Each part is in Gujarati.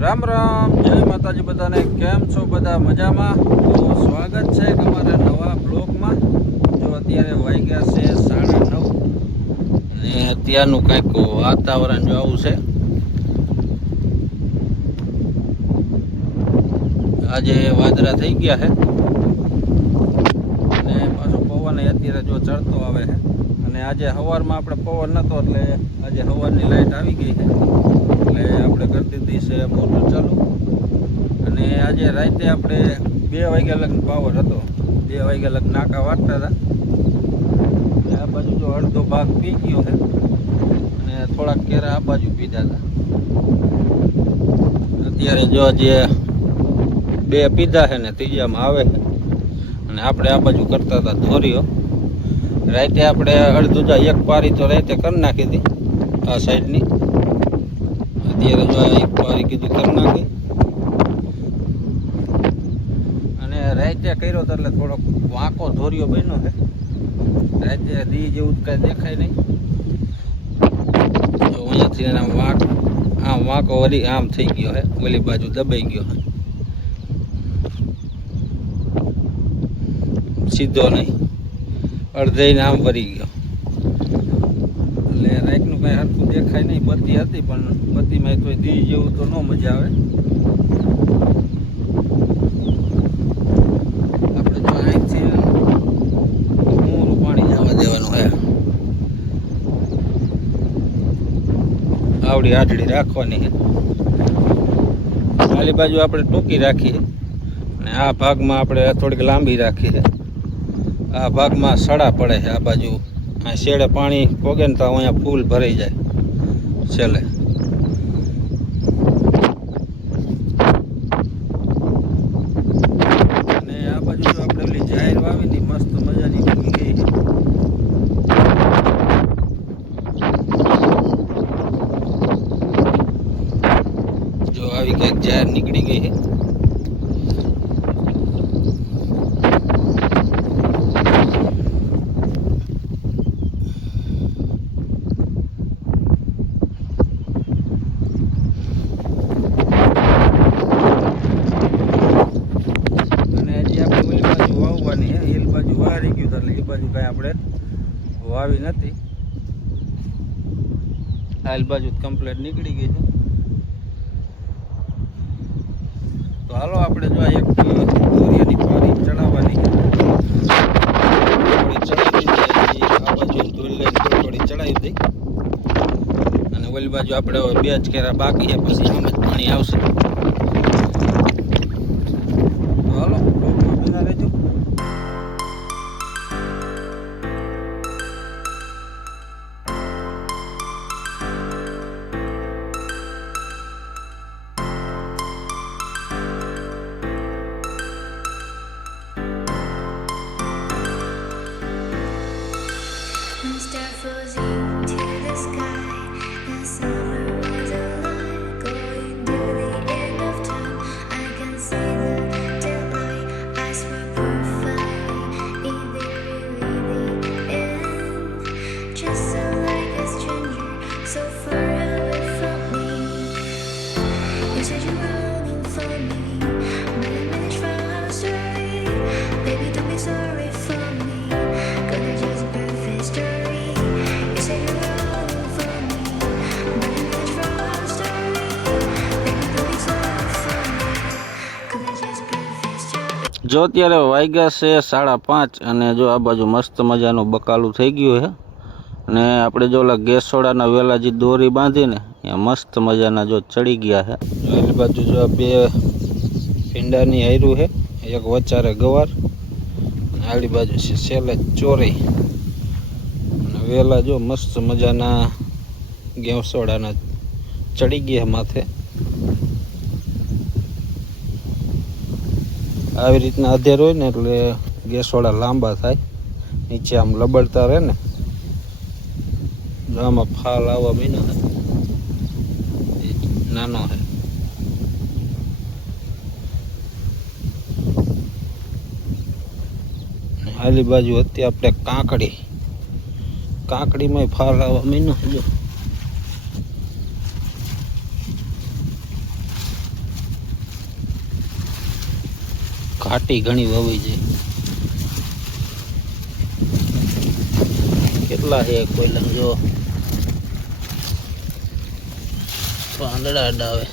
રામ રામ, જય માતાજી બધાને. કેમ છો બધા? મજામાં? તો સ્વાગત છે તમારા નવા બ્લોગમાં. જો અત્યારે વાગ્યા છે 9:30 ને અત્યારનું કંઈક વાતાવરણ જો આવું છે. આજે વાદળા થઈ ગયા છે અને પાછો પવન અત્યારે જો ચડતો આવે છે. અને આજે સવારમાં આપણે પવન નહોતો એટલે આજે સવારની લાઈટ આવી ગઈ છે એટલે આપણે કરી દીધી છે મોટર ચાલુ. અને આજે રાતે આપણે 2 વાગ્યા લગન પાવર હતો. 2 વાગ્યા લગન નાકા વાટતા હતા. આ બાજુ જો અડધો ભાગ પી ગયો છે અને થોડાક કેરા આ બાજુ પીધા હતા. અત્યારે જો જે 2 પીધા છે ને ત્રીજામાં આવે છે. અને આપણે આ બાજુ કરતા હતા ધોરીઓ. રાતે આપણે અડધું જા એક પારી તો રાતે કરી નાખી હતી આ સાઈડની. અત્યારે જો એક પારી કીધું કરી નાખી અને રાતે કર્યો તો એટલે થોડોક વાંકો ધોરીઓ બન્યો છે. રાતે દી જેવું કાંઈ દેખાય નહીં. તો અહીંયાથી એના આમ વાંકો વળી આમ થઈ ગયો છે, ઓલી બાજુ દબાઈ ગયો છે, સીધો નહીં, અડધેને આમ ભરી ગયો. એટલે રાઈકનું કાંઈ હરખું દેખાય નહીં. બત્તી હતી પણ બત્તીમાં કોઈ દી જેવું તો ન મજા આવે. આપણે જો અહીંથી મોરું પાણી જવા દેવાનું હોય. આવડી આટલી રાખવાની છે. આલી બાજુ આપણે ટૂંકી રાખીએ અને આ ભાગમાં આપણે થોડીક લાંબી રાખી છે. આ ભાગમાં સડા પડે છે. આ બાજુ આ શેડે પાણી પોગે ને તો અહીંયા ફૂલ ભરાઈ જાય છેલ્લે. અને આ બાજુ જો આપણે ઓલી જાહેર વાવીની મસ્ત મજાની ઉગી ગઈ છે. જો આવી કંઈક જાહેર નીકળી ગઈ છે. વાવી નથી. આલ બાજુ કમ્પ્લીટ નીકળી ગઈ છે. તો હાલો આપણે જો એક દોરિયાની પારી ચડાવવાની ચડાવી દઈએ. આ બાજુ ધોરી લઈને થોડી ચડાવી દઈ અને ઓલી બાજુ આપણે 2 જ કેરા બાકી છે, પછી આમ જ પાણી આવશે. તો હાલો બ્લોકમાં બના રહેજો. જો અત્યારે વાગ્યા છે 5:30 અને જો આ બાજુ મસ્ત મજાનું બકાલું થઈ ગયું છે. અને આપણે જો ઓલા ગેસ સોડાના વેલા જે દોરી બાંધીને ત્યાં મસ્ત મજાના જો ચડી ગયા છે. એની બાજુ જો 2 ભીંડાની હાયરું છે, એક વચારે ગવાર, આડી બાજુ છે છેલ્લે ચોરી. અને વેલા જો મસ્ત મજાના ગેસ સોડાના ચડી ગયા માથે. આવી રીતના અધેર હોય ને એટલે ગેસવાળા લાંબા થાય, નીચે આમ લબડતા રહે ને. આમાં ફાલ આવવા મીનો છે, નાનો છે. આલી બાજુ હતી આપણે કાંકડીમાં ફાલ આવવા મીનો છે. જો ઘાટી ઘણી વવી છે. કેટલા છે કોયલા જો પાંદડા અડાવે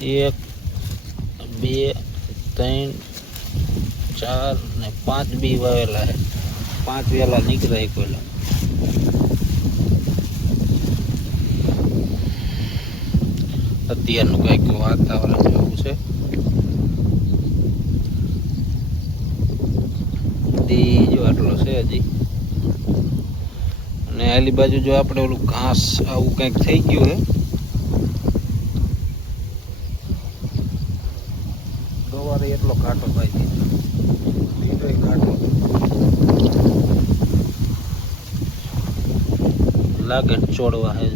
1 2 3 4 ને 5 બી વાવેલા છે. 5 વેલા નીકળે કોયલા. અત્યારનું કંઈક વાતાવરણ જેવું છે. જો આટલો છે હજી. અને આલી બાજુ જો આપણે ઓલું ઘાસ આવું કંઈક થઈ ગયું હે. ગવારે એટલો ઘાટો ભાઈ દીધો ઘાટો લાગે ચોડવા હે.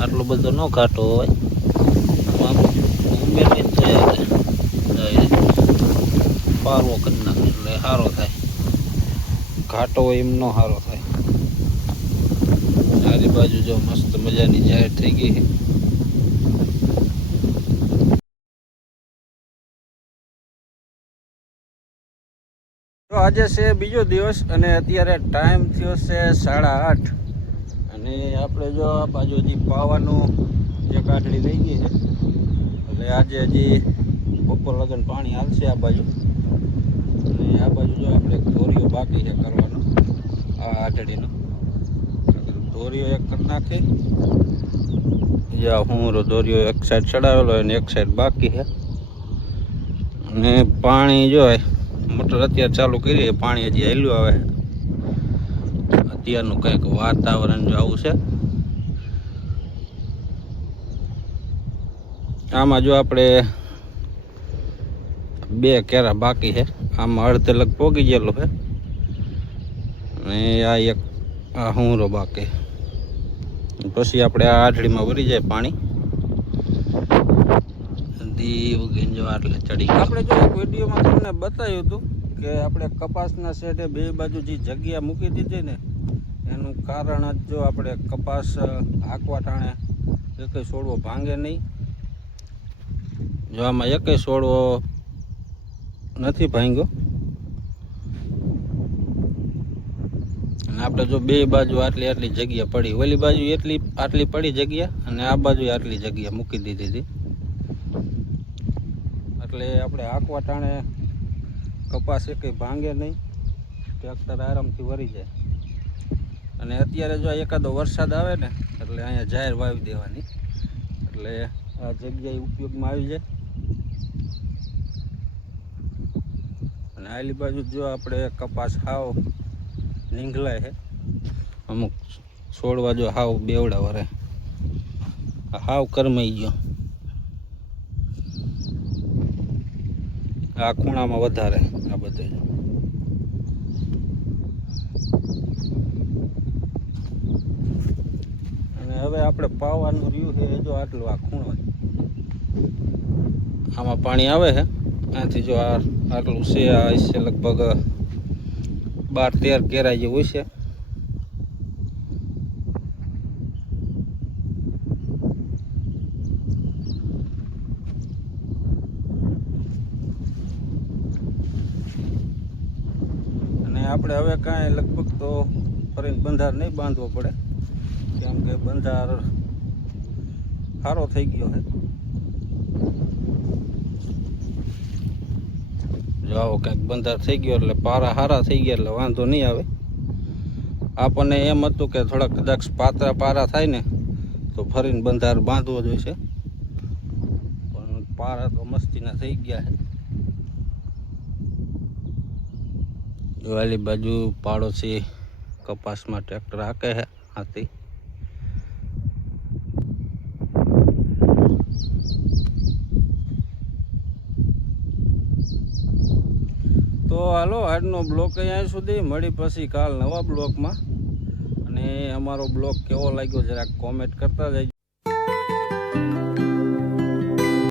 આટલો બધો ન ઘાટો હોય. ઉમેરી પારવો કરી નાખે એટલે સારો થાય. ઘાટો હોય એમ નો સારો થાય. ચારે બાજુ જો મસ્ત મજાની જાહેર થઈ ગઈ છે. તો આજે છે બીજો દિવસ અને અત્યારે ટાઈમ થયો છે 8:30 અને આપણે જો આ બાજુ હજી પાવાનું જે કાઠડી લઈ ગઈ છે એટલે આજે હજી બપોર લગન પાણી આવશે આ બાજુ. અને આ બાજુ જો આપણે ધોરીઓ બાકી છે કરવાનો આ આઠડીનો. ધોરીઓ એક કરી નાખી. જ્યાં હું ધોરીઓ એક સાઈડ ચડાવેલો અને એક સાઈડ બાકી છે. અને પાણી જો મોટર અત્યારે ચાલુ કરી, પાણી હજી હેલું આવે. અત્યારનું કંઈક વાતાવરણ જો આવું છે. આમાં જો આપણે 2 કેરા બાકી છે. આમાં અડધે લગ પોગી ગયેલો છે અને આ એક આ હુંરો બાકી. પછી આપણે આ આઠડીમાં ભરી જાય પાણી. ઉગીને જો આટલે ચડી. આપણે જો એક વિડીયોમાં તમને બતાવ્યું હતું કે આપણે કપાસના શેઢે 2 બાજુ જે જગ્યા મૂકી દીધી ને એનું કારણ જ જો આપણે કપાસ હાંકવા ટાણે એકેય છોડવો ભાંગે નહીં. જો આમાં એકેય છોડવો નથી ભાંગ્યો. અને આપણે જો 2 બાજુ આટલી જગ્યા પડી, ઓલી બાજુ આટલી પડી જગ્યા અને આ બાજુ આટલી જગ્યા મૂકી દીધી હતી. એટલે આપણે હાંકવા ટાણે કપાસ એકેય ભાંગે નહીં, ટ્રેક્ટર આરામથી વરી જાય. અને અત્યારે જો એકાદો વરસાદ આવે ને એટલે અહીંયા જાહેર વાવી દેવાની, એટલે આ જગ્યાએ ઉપયોગમાં આવી જાય. અને આલી બાજુ જો આપણે કપાસ હાવ નીંગલાય છે. અમુક છોડવા જો હાવ બેવડા વરે, હાવ કરમાઈ ગયો. આ ખૂણામાં વધારે આ બધે. અને હવે આપણે પાવાનું રહ્યું છે જો આટલું આ ખૂણો. આમાં પાણી આવે છે ત્યાંથી જો આટલું છે. આ છે લગભગ 12-13 કેરા જેવું છે. આપણે હવે કાંઈ લગભગ તો ફરીને બંધાર નહીં બાંધવો પડે, કેમ કે બંધાર સારો થઈ ગયો છે. જો આવો કંઈક બંધાર થઈ ગયો એટલે પારા સારા થઈ ગયા એટલે વાંધો નહીં આવે. આપણને એમ હતું કે થોડાક કદાચ પાતળા પારા થાય ને તો ફરીને બંધાર બાંધવો જોઈશે, પણ પારા તો મસ્તીના થઈ ગયા છે. વાલી બાજુ પાડોશી કપાસમાં ટ્રેક્ટર હાકે છે હાથી. તો હાલો આજનો બ્લોગ અહીંયા સુધી. મળી પછી કાલ નવા બ્લોગમાં. અને અમારો બ્લોગ કેવો લાગ્યો જરાક કોમેન્ટ કરતા જજો.